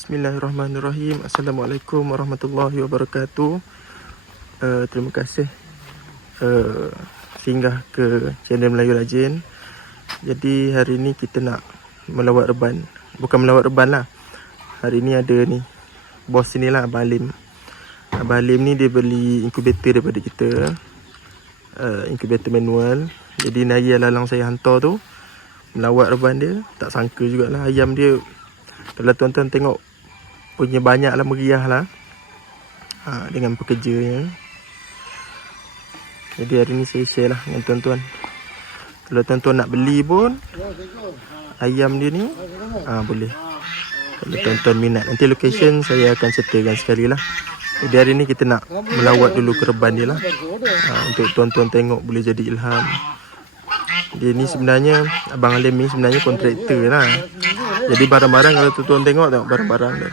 Bismillahirrahmanirrahim. Assalamualaikum warahmatullahi wabarakatuh. Uh, terima kasih uh, singgah ke channel Melayu Rajin. Jadi hari ni kita nak melawat reban. Bukan melawat reban lah. Hari ni ada ni bos sini lah Abang Halim. Abang Halim ni dia beli incubator daripada kita. Uh, incubator manual. Jadi Naya lalang saya hantar tu melawat reban dia. Tak sangka jugalah ayam dia kalau tuan-tuan tengok punya banyak lah meriah lah ha, dengan pekerjanya. Jadi hari ni saya share lah dengan tuan-tuan. Kalau tuan-tuan nak beli pun ayam dia ni ha, boleh. Kalau tuan-tuan minat nanti location saya akan sertakan sekali lah. Jadi hari ni kita nak melawat dulu ke reban dia lah. Ha, untuk tuan-tuan tengok boleh jadi ilham. Dia ni sebenarnya Abang Alim ni sebenarnya kontraktor lah. Jadi barang-barang kalau tuan-tuan tengok tengok barang-barang dia.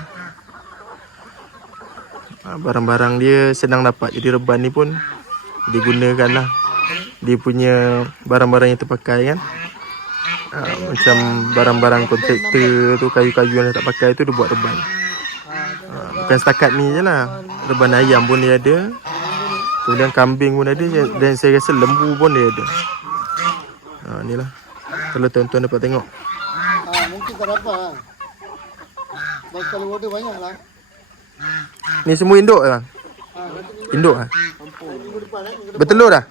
Ha, barang-barang dia senang dapat. Jadi reban ni pun digunakan lah. Dia punya barang-barang yang terpakai kan. Ha, macam barang-barang kontraktor tu kayu-kayu yang tak pakai tu dia buat reban. Ha, bukan setakat ni je lah. Reban ayam pun dia ada. Kemudian kambing pun ada dan saya rasa lembu pun dia ada. Ha, ni lah. Kalau tuan-tuan dapat tengok. Ah, mungkin tak dapat lah. Kalau order banyak lah. Ni semua induk ke bang? Induk ah. Bertelur dah?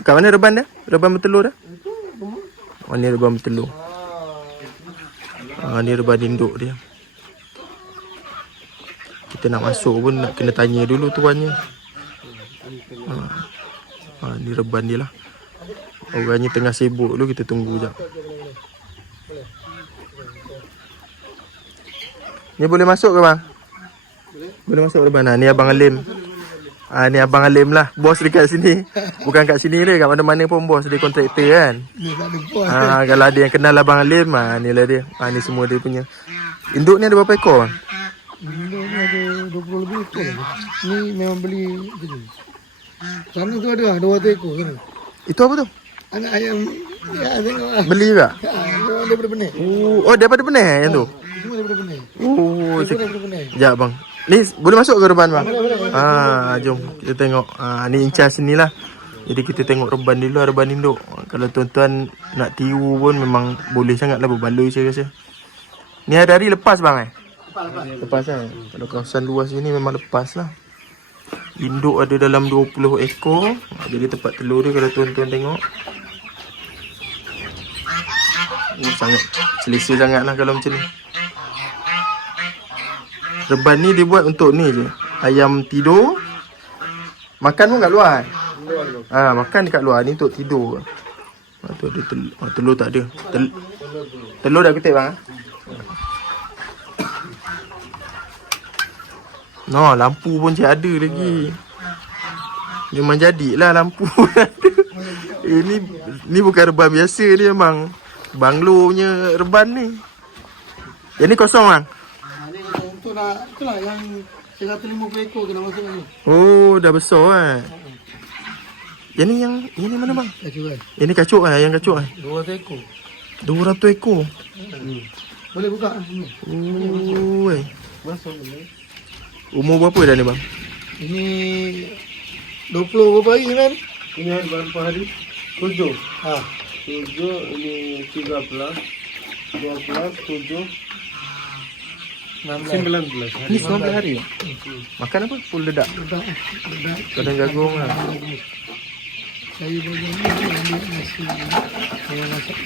Kat mana reban dia? Reban bertelur dah? Oh ni reban bertelur. Ah ni reban induk dia. Kita nak masuk pun nak kena tanya dulu tuannya. Ah, ah ni reban dia lah. Orangnya tengah sibuk dulu kita tunggu jap. Ni boleh masuk ke bang? Boleh masuk reban ah. Ni abang Alim. Ah ni abang Alim lah. Bos dekat sini. Bukan kat sini dia, kat mana-mana pun bos dia kontraktor kan. Ni tak ada. Ah kalau ada yang kenal abang Alim, ah ni lah dia. Ah ni semua dia punya. Induk ni ada berapa ekor? bang? Minggu ni ada 20 lebih ekor. Ni memang beli gitu. Sana tu ada lah, 200 ekor sana. Itu apa tu? Anak ayam, ya tengok lah. Beli juga? Ya, daripada benih. Oh, oh daripada benih yang tu. Semua daripada benih. Oh, Semua daripada benih. Sekejap bang. Ni boleh masuk ke reban bang? Ah, jom kita tengok. Ah, ni incas sini lah. Jadi kita tengok reban dulu, reban induk. Kalau tuan-tuan nak tiru pun memang boleh sangat lah berbaloi saya rasa. Ni hari-hari lepas bang eh? Lepas, lepas. Lepas kan? Kalau kawasan luas ni memang lepas lah. Induk ada dalam 20 ekor. Jadi tempat telur dia kalau tuan-tuan tengok. Sangat selesa sangat lah kalau macam ni. Reban ni dia buat untuk ni je. Ayam tidur. Makan pun kat luar. Ah, ha, makan dekat luar ni untuk tidur. Ha, tu ada telur, ha, telur tak ada. Tel, telur dah kutip bang. ah? No, lampu pun cik ada lagi. Memang jadilah lampu Ini ni bukan reban biasa ni memang banglo punya reban ni. Yang ni kosong bang. Ha, ni kalau untuk nak, itulah yang 150 ekor kena masuk ni. Oh, dah besar kan. Yang ni yang yang ni mana bang? Kacau kan? Yang ni kacuk ah, yang kacuk ah. 200 ekor. 200 ekor. Boleh buka lah. Ni. Oh, eh. Masuk boleh. Umur berapa dah ni bang? Ini 20 berapa hari kan? Ini hari berapa hari? Tujuh. Ha. Tujuh, ini tiga belas, dua belas, tujuh, 16. sembilan belas. Ni 19 hari. Makan apa? Full dedak. Ledak, ledak. Kadang jagung lah. Saya bagi ni ambil nasi dengan masak.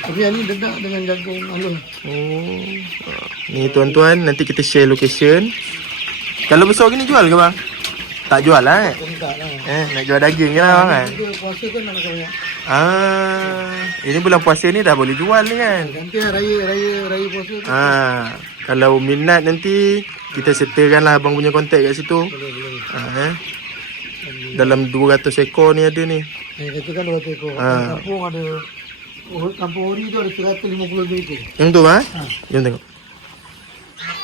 Tapi yang ni dedak dengan jagung alun. Oh. Ni tuan-tuan, nanti kita share location. Kalau besar gini jual ke bang? Tak jual lah eh. Tak lah. Eh, nak jual daging je lah bang kan? Puasa kan nak makan banyak. Ah, ini bulan puasa ni dah boleh jual ni kan? Nanti lah raya, raya, raya puasa tu. Ah, kalau minat nanti kita sertakan lah abang punya kontak kat situ. Boleh, boleh. Ah, eh. Dalam 200 ekor ni ada ni. Saya katakan 200 ekor. Ha. Kampung ada, kampung Ori tu ada 150 lebih ekor. Yang tu ah. Ha. Jom tengok.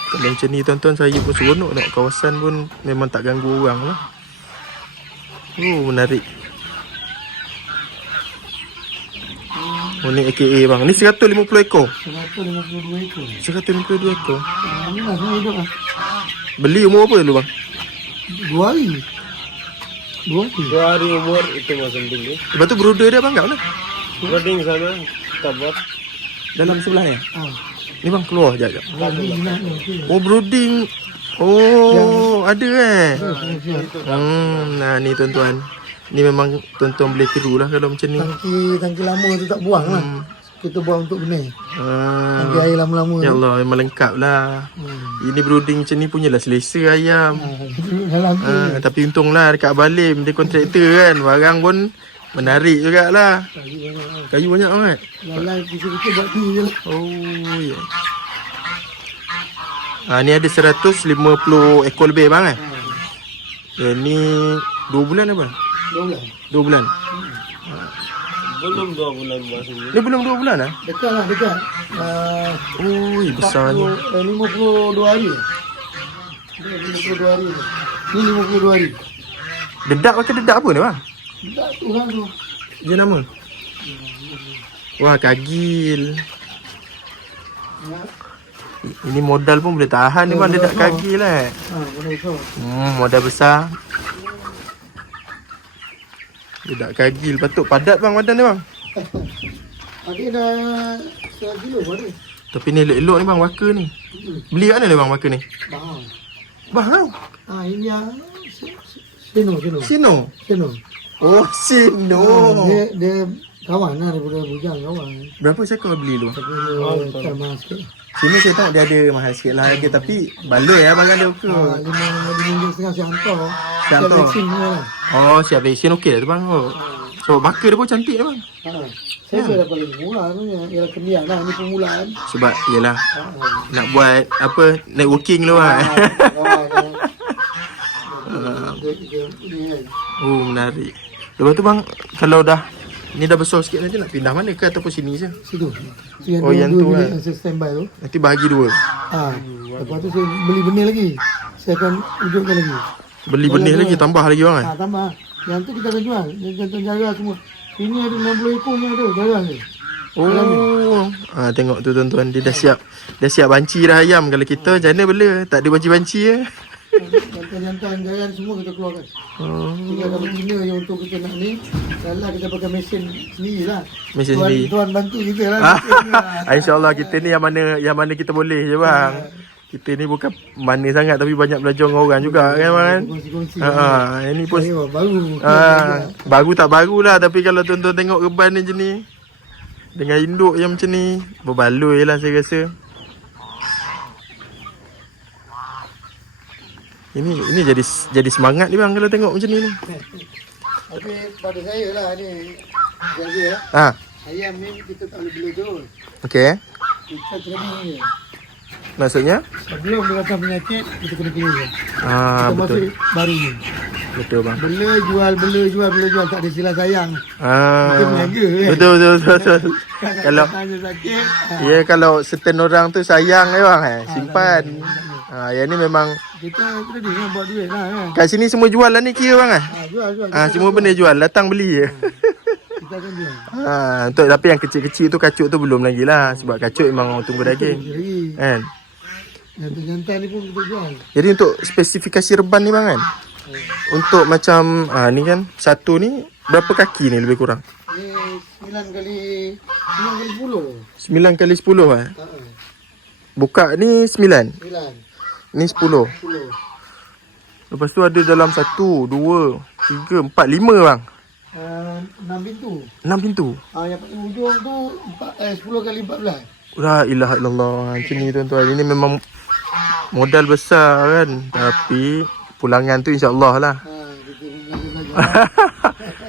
Kalau macam ni tuan-tuan saya pun seronok nak kawasan pun memang tak ganggu orang lah. Oh menarik. Oh ni AKA bang. Ni 150 ekor. 152 ekor. 152 ekor. Ah, ni lah semua hidup lah. Beli umur apa dulu bang? Dua hari. Dua hari. Dua hari umur itu masuk dulu. Lepas tu brooder dia bang kat mana? Brooding sana, tabak. Dalam sebelah ni. Ah, Ni bang keluar jap jap. ni minat ni. okey. Oh brooding. Oh, ada eh. Siap, siap. Hmm, nah ni tuan-tuan. Ni memang tuan-tuan boleh tiru lah kalau macam ni. Tangki tangki lama tu tak buang lah. Hmm. Kita buang untuk benih. Ah, Tangki air lama-lama ya tu. Allah, memang lengkap lah. Hmm. Ini brooding macam ni punyalah selesa ayam. Ah, dalam tu. Ah, tapi untunglah dekat Balim dia kontraktor kan. Barang pun menarik jugalah. Tangki banyak lah. Kayu banyak sangat. Lalai kecil-kecil buat ni je lah. Oh ya. Ah ni ada 150 ekor lebih bang eh. Ya ni 2 bulan apa? Dua bulan. 2 bulan. Belum dua bulan ni. Ni belum 2 bulan ah. Dekat lah, dekat. Uh, Oh, besarnya. 40, eh, 52 hari. Dia 52 hari. Ni 52 hari. Dedak pakai dedak apa ni bang? Tak tu kan tu. Dia nama. Wah, kagil. Ya. Ini modal pun boleh tahan ni bang dedak kagil eh. Ha, boleh so. Hmm, modal besar. Dedak kagil patut padat bang badan ni bang. Ada dah setengah kilo pun ada. Tapi ni elok-elok ni bang waka ni. Beli kat mana ni bang waka ni? Bahang. Bang, tau. Ha, ini si- Sino, Sino. Sino. Sino. Oh, Sino. Ha, dia, dia kawan lah daripada bujang kawan. Berapa saya kau beli tu? Tapi dia tak mahal sikit. Sini saya tengok dia ada mahal sikit lah harga tapi baloi lah barang dia okey. Ha, lima lima ringgit setengah saya hantar. Saya Saya hantar. vaksin lah. Oh, siap vaksin okey lah tu bang. Oh. So, baka dia pun cantik lah bang. Ha. Saya yeah. dah paling murah tu yang ialah kemian lah. Ini permulaan. Sebab, yelah, Ha. nak buat apa, networking dulu lah. oh, menarik. Lepas tu bang, kalau dah, ni dah besar sikit nanti nak pindah mana ke ataupun sini je? Situ. Tu yang Oh, dua, yang dua tu kan. yang saya standby tu. Nanti bahagi dua. Ha. Lepas tu saya beli benih lagi. Saya akan wujudkan lagi. Beli benih lagi, tambah lagi bang. eh? Ha, tambah. Yang tu kita akan jual. Yang jantan jaga semua. Ini ada 60 ekor ni ada. Jaga ni. Oh, ah, tengok tu tuan-tuan dia dah siap dah siap banci dah ayam kalau kita macam mana bela tak ada banci-banci ya. Jantan-jantan jaga semua kita keluarkan. Oh, Tinggal kalau Cina yang untuk kita nak ni. Dalam kita pakai mesin sendiri lah. mesin Tuan, sendiri. tuan bantu kita lah. Ah, lah. InsyaAllah kita ni yang mana yang mana kita boleh je bang. Kita ni bukan mana sangat tapi banyak belajar dengan orang juga kan bang. Kongsi-kongsi. Ha ah, ini pun baru. ah, baru tak baru lah tapi kalau tuan-tuan tengok reban ni macam ni dengan induk yang macam ni berbaloi lah saya rasa. Ini ini jadi jadi semangat ni bang kalau tengok macam ni ni. Tapi pada saya lah ni. Jaga lah. Ah, Ayam ni kita tak boleh bela terus. okey. Kita training je. Maksudnya? Sebelum dia datang penyakit, kita kena pilih je. Ah, Kita betul. masih baru ni. Betul bang. Bela, jual, bela, jual, bela, jual. Tak ada sila sayang. Ah. Kita meniaga kan. Betul betul betul. betul. kalau Tanya sakit. Ha, ya kalau certain orang tu sayang eh bang eh simpan. Ah yang ni memang kita ready kan buat duit lah kan. kat sini semua jual lah ni kira bang eh. Ha, jual, jual. Ah semua benda jual, datang beli je. Kita akan jual. Ah untuk tapi yang kecil-kecil tu kacuk tu belum lagi lah sebab kacuk memang orang tunggu daging. Kan? Jantan-jantan ni pun kita jual. Jadi untuk spesifikasi reban ni bang kan. Untuk macam ah ni kan satu ni berapa kaki ni lebih kurang? Ni 9 kali 9 kali 10. 9 kali 10 eh. Ha, Buka ni 9. 9. Ni 10. 10. Lepas tu ada dalam 1, 2, 3, 4, 5 bang. Uh, 6 pintu. 6 pintu. Ah yang paling ujung tu 4, eh, 10 kali 14. La ilaha illallah. Macam ni tuan-tuan. Ini memang modal besar kan. Tapi pulangan tu insyaAllah lah. Ha, belajar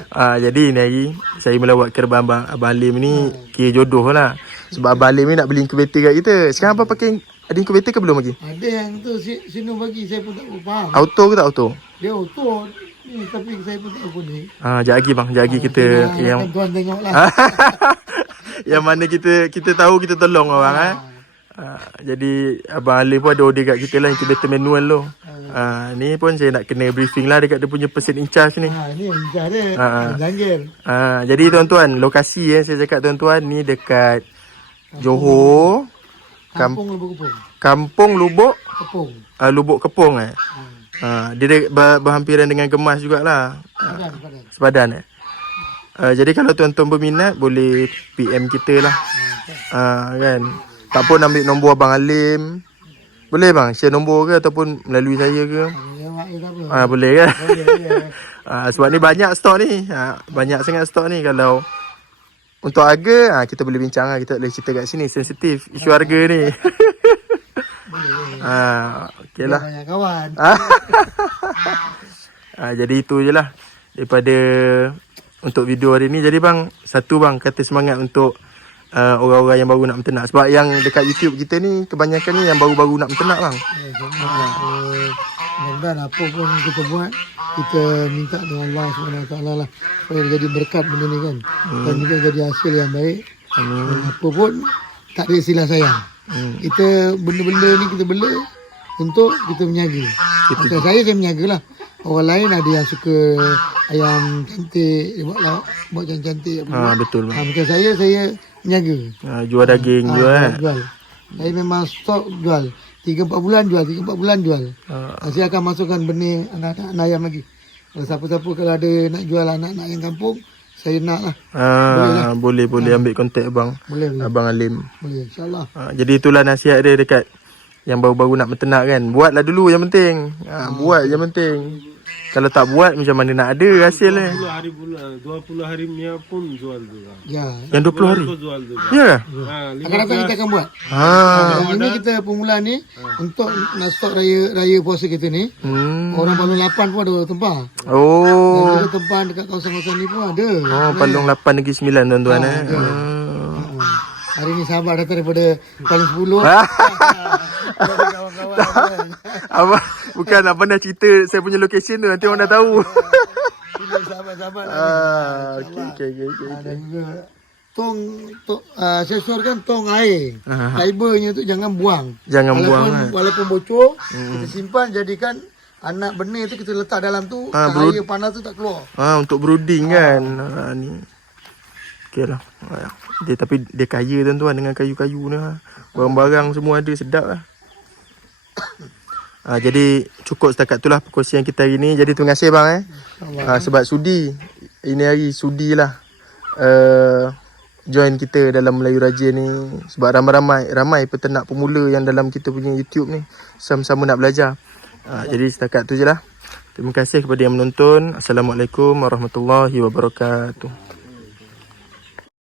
ah, jadi ni hari saya melawat ke Abang, Abang Alim ni kira jodoh lah. Sebab Abang Alim ni nak beli incubator kat kita. Sekarang apa pakai ada incubator ke belum lagi? Ada yang tu si- sino bagi saya pun tak faham. Auto ke tak auto? Dia auto ni tapi saya pun tak tahu ni. Ah, sekejap lagi bang. Sekejap lagi kita Tengok, yang tuan tengok lah. yang mana kita kita tahu kita tolong orang eh. Uh, jadi Abang Ali pun ada order kat kita lah incubator manual tu. Uh, ni pun saya nak kena briefing lah dekat dia punya person in charge ni. Ha, ni yang incar dia. Uh, jadi tuan-tuan, lokasi eh saya cakap tuan-tuan ni dekat Johor, Kampung Lubuk Kepung. Kampung Lubuk, Kepung. uh, Lubuk Kepung eh. Uh, dia de- ber- berhampiran dengan Gemas jugalah. Padan, padan. Sepadan eh. Uh, jadi kalau tuan-tuan berminat boleh PM kita lah. Uh, kan. Tak pun ambil nombor Abang Alim. Boleh bang share nombor ke ataupun melalui saya ke? Ah boleh kan? Boleh, boleh. Ah sebab ni banyak stok ni. Ah banyak sangat stok ni kalau untuk harga ah kita boleh bincang lah kita tak boleh cerita kat sini sensitif isu harga ni. ah okeylah. Banyak kawan. Ah jadi itu je lah daripada untuk video hari ni. Jadi bang satu bang kata semangat untuk uh, orang-orang yang baru nak menternak sebab yang dekat YouTube kita ni kebanyakan ni yang baru-baru nak menternak bang. Eh, Mudah-mudahan apa pun kita buat, kita minta dengan Allah SWT lah supaya jadi berkat benda ni kan. Dan juga jadi hasil yang baik. Dan apa pun tak ada istilah sayang. Hmm. Kita benda-benda ni kita bela untuk kita menyaga. Macam saya saya menyaga lah. Orang lain ada yang suka ayam cantik, dia buat lauk, buat yang cantik. Ah betul. Ha, macam saya, saya menyaga. Ah, jual daging Ha, jual eh. jual. Saya memang stok jual. 3-4 bulan jual, 3-4 bulan jual. Ha, saya akan masukkan benih anak-anak anak ayam lagi. Kalau siapa-siapa kalau ada nak jual anak-anak yang kampung, saya nak lah. Ah, boleh boleh ambil kontak abang. Boleh, boleh. Abang Alim. Boleh, insyaAllah. Ah, jadi itulah nasihat dia dekat yang baru-baru nak menternak kan. Buatlah dulu yang penting. Ah, buat yang penting. Kalau tak buat macam mana nak ada hasil eh. 20 hari bulan, 20 hari Mia pun jual juga. Ya. Yang 20 hari. Itu jual juga. Ya ke? Ha, Akan datang kita akan buat. Ha. Yang ini kita permulaan ni untuk nak stok raya raya puasa kita ni. Hmm. Orang Palung 8 pun ada tempah. Dan Oh. juga tempah dekat kawasan-kawasan ni pun ada. Oh, Palung 8 Negeri 9 tuan-tuan eh. Ah. Ha. Hari ni sahabat datang daripada Palung 10. Ah. Ada kawan-kawan. Abang bukan abang dah cerita saya punya location tu nanti orang dah tahu. Sahabat-sahabat. ah, okey okey okey okey. Ada juga tong tong uh, sensor kan tong air. Ah. Fibernya tu jangan buang. Jangan walaupun, buang eh. Walaupun bocor, kita simpan jadikan anak benih tu kita letak dalam tu, Ah, cahaya panas tu tak keluar. Ha, untuk brooding kan. Ha, ni. Okey lah. Ha, Dia, tapi dia kaya tuan-tuan dengan kayu-kayu ni. Ha. Barang-barang semua ada sedap lah. Ha, jadi cukup setakat tu lah perkongsian kita hari ni. Jadi terima kasih bang eh. Ha, sebab sudi. Ini hari sudi lah. Uh, join kita dalam Melayu Raja ni. Sebab ramai-ramai ramai peternak pemula yang dalam kita punya YouTube ni. Sama-sama nak belajar. Ha, jadi setakat tu je lah. Terima kasih kepada yang menonton. Assalamualaikum warahmatullahi wabarakatuh.